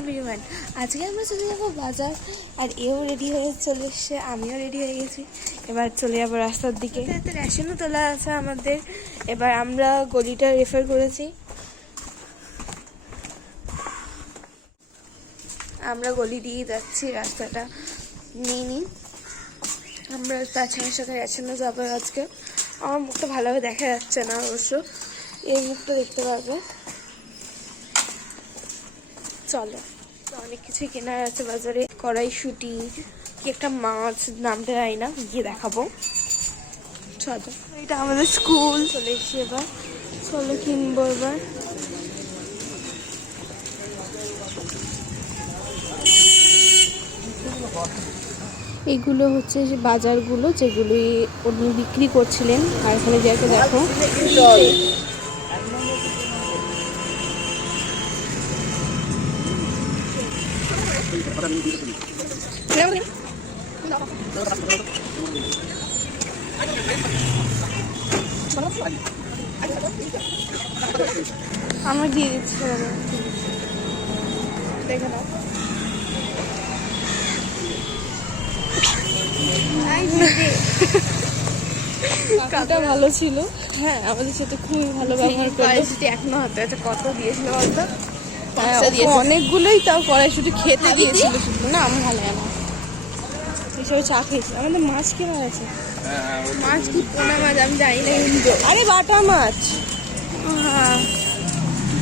Everyone, আজকে আমরা চলে যাবো বাজার। আর এও রেডি হয়ে চলে এসছে, আমিও রেডি হয়ে গেছি। এবার চলে যাবো রাস্তার দিকে। রেশনও তোলা আছে আমাদের। এবার আমরা গলিটা রেফার করেছি, আমরা গলি দিয়ে যাচ্ছি, রাস্তাটা নিয়ে নিই। আমরা তাছাড়া সাথে রেশনে যাবো আজকে। আমার মুখটা ভালোভাবে দেখা যাচ্ছে না অবশ্য, এই মুখটা দেখতে পারবে। চলো, অনেক কিছুই কেনার আছে বাজারে। কড়াইশুঁটি, কি একটা মাছ, নামটা জানি না, গিয়ে দেখাবো। চলো, এটা আমাদের স্কুল। চলে এসছি এবার, চলো কিনবো এবার। এগুলো হচ্ছে যে বাজারগুলো যেগুলি উনি বিক্রি করছিলেন। আর এখানে যে একটা দেখো, আমার দিয়ে দিচ্ছি, দেখে নাও। কাকুটা ভালো ছিল, হ্যাঁ আমাদের সাথে খুবই ভালো ব্যবহার করলো। এখনো হাতে আছে, কত দিয়েছিল বলতো? অনেকগুলোই, তাও কড়াইশুঁটি খেতে দিয়েছিল শুধু না, আমি ভালো না হিসেবে চা খেয়েছি। আমাদের মাছ কেনা আছে, মাছ কি পোনা মাছ আমি জানি না, কিন্তু আরে বাটা মাছ। হ্যাঁ,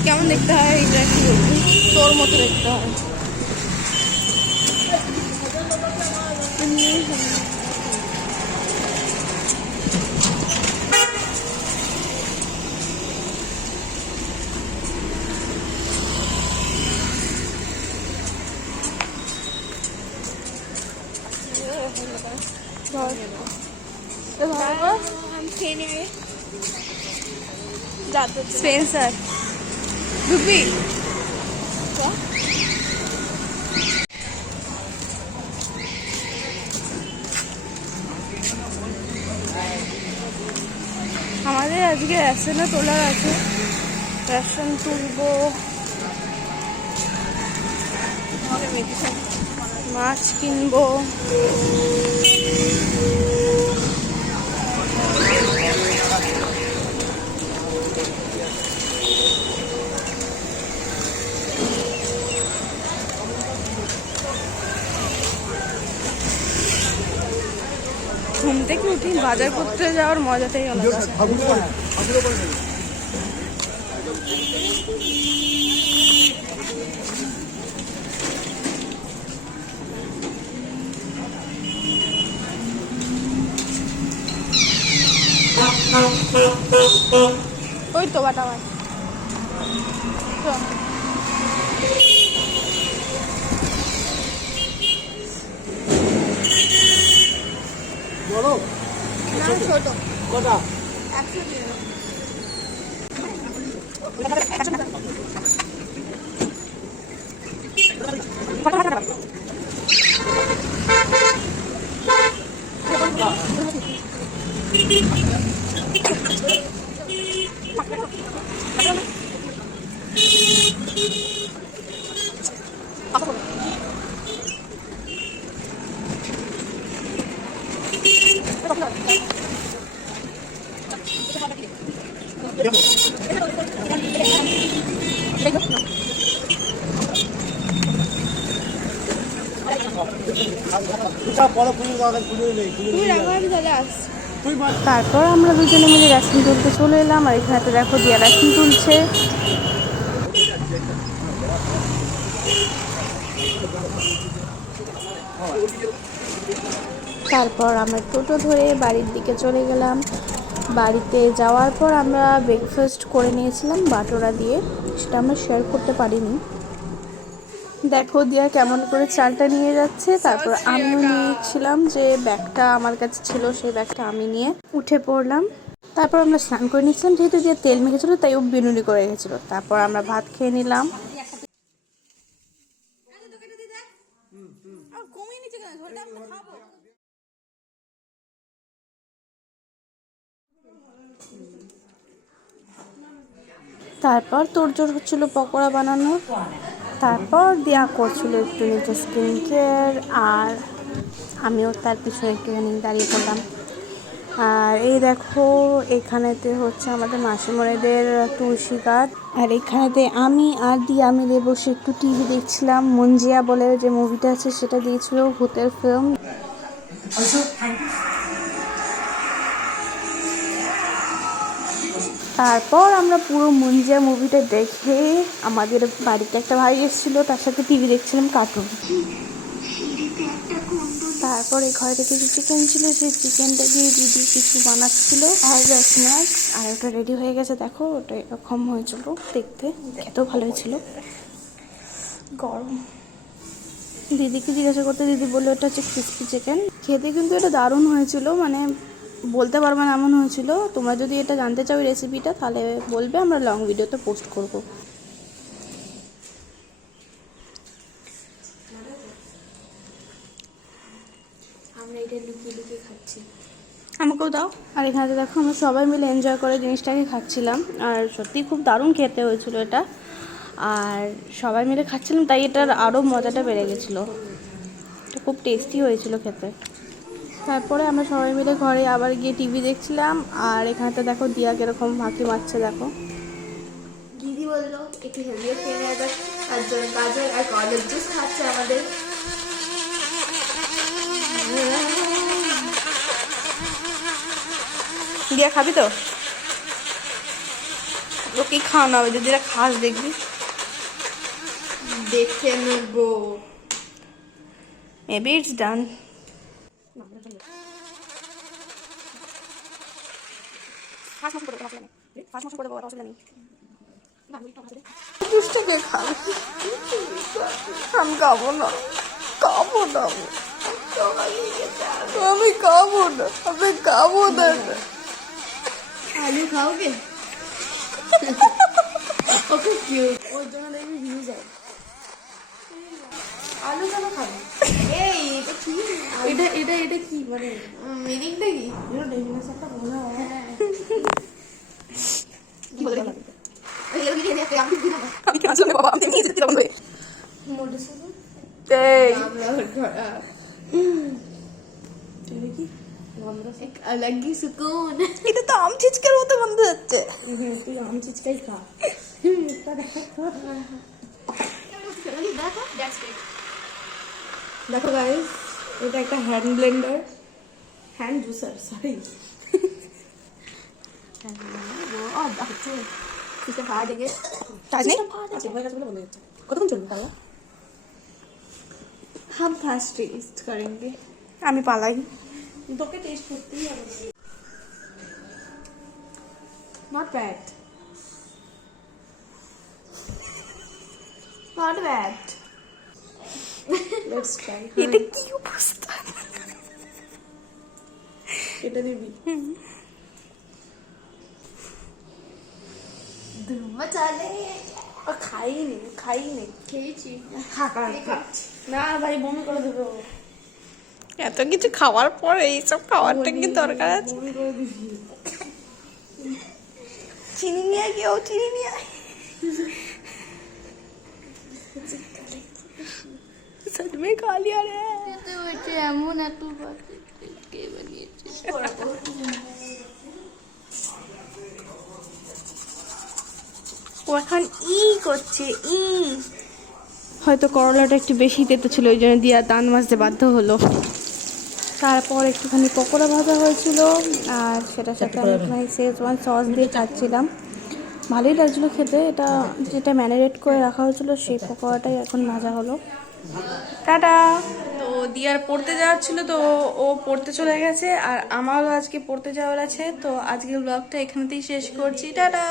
কেমন দেখতে হয় এটা কি বলবি, তোর মতো দেখতে হয়। স্পেন্সার ঢুকবি? আমাদের আজকে রেশনও তোলার আছে, রেশন তুলবো, মাছ কিনবো। ঘুম থেকে উঠি, বাজার করতে যাওয়ার মজাটাই আলাদা। ওই তো বাটা মাছ, ছোট কটা 100 দিয়ে। তারপর আমরা দুজনে মিলে রেশন তুলতে চলে এলাম। আর এখানে তো দেখো দিয়া রেশন তুলছে। তারপর আমরা টোটো ধরে বাড়ির দিকে চলে গেলাম। বাড়িতে যাওয়ার পর আমরা ব্রেকফাস্ট করে নিয়েছিলাম বাটোরা দিয়ে, সেটা আমরা শেয়ার করতে পারিনি। দেখো দিয়া কেমন করে চালটা নিয়ে যাচ্ছে। তারপর আমিও নিয়েছিলাম, যে ব্যাগটা আমার কাছে ছিল সেই ব্যাগটা আমি নিয়ে উঠে পড়লাম। তারপর আমরা স্নান করে নিচ্ছিলাম, যেহেতু দিয়ে তেল মেখেছিল তাই ও বিনুনি করে রেখেছিল। তারপর আমরা ভাত খেয়ে নিলাম। তারপর তোড়জোড় হচ্ছিল পকোড়া বানানোর। তারপর দেয়া করছিল একটু নিজের স্কিন কেয়ার, আর আমিও তার পিছনে একটুখানি দাঁড়িয়ে পড়লাম। আর এই দেখো এখানেতে হচ্ছে আমাদের মাসিমণিদের তুলসী গাছ, আর এখানেতে আমি আর দিয়া মিলে বসে একটু টিভি দেখছিলাম। মঞ্জিয়া বলে যে মুভিটা আছে সেটা দিয়েছিল, ভূতের ফিল্ম। তারপর আমরা পুরো মঞ্জিয়া মুভিটা দেখে আমাদের বাড়িতে একটা ভাই এসেছিলো, তার সাথে টিভি দেখছিলাম, কার্টুন। তারপর এই ঘরে কিছু চিকেন ছিল, সেই চিকেনটা দিয়ে দিদি কিছু বানাচ্ছিল অ্যাজ আ স্ন্যাক্স। আর ওটা রেডি হয়ে গেছে, দেখো ওটা এরকম হয়েছিল দেখতে, খেতেও ভালো হয়েছিল। গরম। দিদিকে জিজ্ঞাসা করতে দিদি বললো এটা হচ্ছে ক্রিস্পি চিকেন। খেতে কিন্তু এটা দারুণ হয়েছিল, মানে বলতে পারবো না এমন হয়েছিল। তোমরা যদি এটা জানতে চাও রেসিপিটা তাহলে বলবে, আমরা লং ভিডিওতে পোস্ট করব। আমরা এটা লুকিয়ে লুকিয়ে খাচ্ছি, আমাকেও দাও। আর এখানে দেখো আমরা সবাই মিলে এনজয় করে জিনিসটাকে খাচ্ছিলাম, আর সত্যিই খুব দারুণ খেতে হয়েছিল এটা। আর সবাই মিলে খাচ্ছিলাম তাই এটার আরও মজাটা বেড়ে গেছিলো, এটা খুব টেস্টি হয়েছিল খেতে। তারপরে আমরা সবাই মিলে ঘরে আবার গিয়ে টিভি দেখছিলাম। আর এখানেতে দেখো দিয়া কিরকম ফাঁকি মারছে দেখো। দিদি বললো একটু হেলদিও খেয়ে নেওয়া যাক, তার জন্য গাজর আর কলার জুস খাচ্ছে আমাদের। দিয়া খাবি তো? ওকে খাওয়ানো হবে, যদি এরা খাস দেখবি। দেখে নেবো, মেবি ইটস ডান। জুসটাকে খাবি? আমি খাবো না, খাবো না, আমি খাবো না, আমি খাবো না। আলু খাওগে? ওকে কিউট, ওর জন্য দেখবি ভিউ যায়। আলু কেন খাবে? এই এটা কি? এটা এটা এটা কি মানে মিনিংটা কি? এটা ডেফিনেশন একটা বলা হয়। কি বলে এটা? এই ভিডিও নিয়ে আমি কি না? আমি কেন আসলে বাবা আমি নিয়ে যেতে বন্ধ হয়ে। মোটে শুধু এই আমরা ঘোড়া। এটা কি? এক अलग ही सुकून। এটা তো আম চিচকের মতো বন্ধ হচ্ছে। তুই আম চিচকাই খা। মুখটা দেখো। দেখো গাইস, এটা একটা hand Blender, hand juicer, sorry. কতক্ষণ চলবে তাহলে? हम फास्ट टेस्ट करेंगे। আমি পালাই, তোকে টেস্ট করতেই হবে। Not bad. Not bad. Let's try. এটা কি অবস্থা? এটা দিবি? ধুমা চলে। খাইনি খেয়েছি। না ভাই, বমি করে দেবো। এত কিছু খাওয়ার পরে এইসব খাওয়ারটা কি দরকার আছে? চিনি নিয়ে কেউ চিনি নিয়ে सच में खा लिया रे। तो बच्चे एमन एत के বানিয়েছে। ও এখন ই করছে, ই। হয়তো করলাটা একটু বেশি তেতো ছিল, ওই জন্য দিয়া দান মাজতে বাধ্য হলো। তারপর একটুখানি পকোড়া ভাজা হয়েছিল, আর সেটার সাথে আমি একটুখানি শেজওয়ান সস দিয়ে খাচ্ছিলাম। ভালোই লাগছিলো খেতে। এটা যেটা ম্যারিনেট করে রাখা হয়েছিল সেই পকোড়াটাই এখন ভাজা হলো। টাটা। তো দিয়ার পড়তে যাওয়ার ছিল, তো ও পড়তে চলে গেছে, আর আমারও আজকে পড়তে যাওয়ার আছে। তো আজকের ব্লগটা এখানেতেই শেষ করছি, টাটা।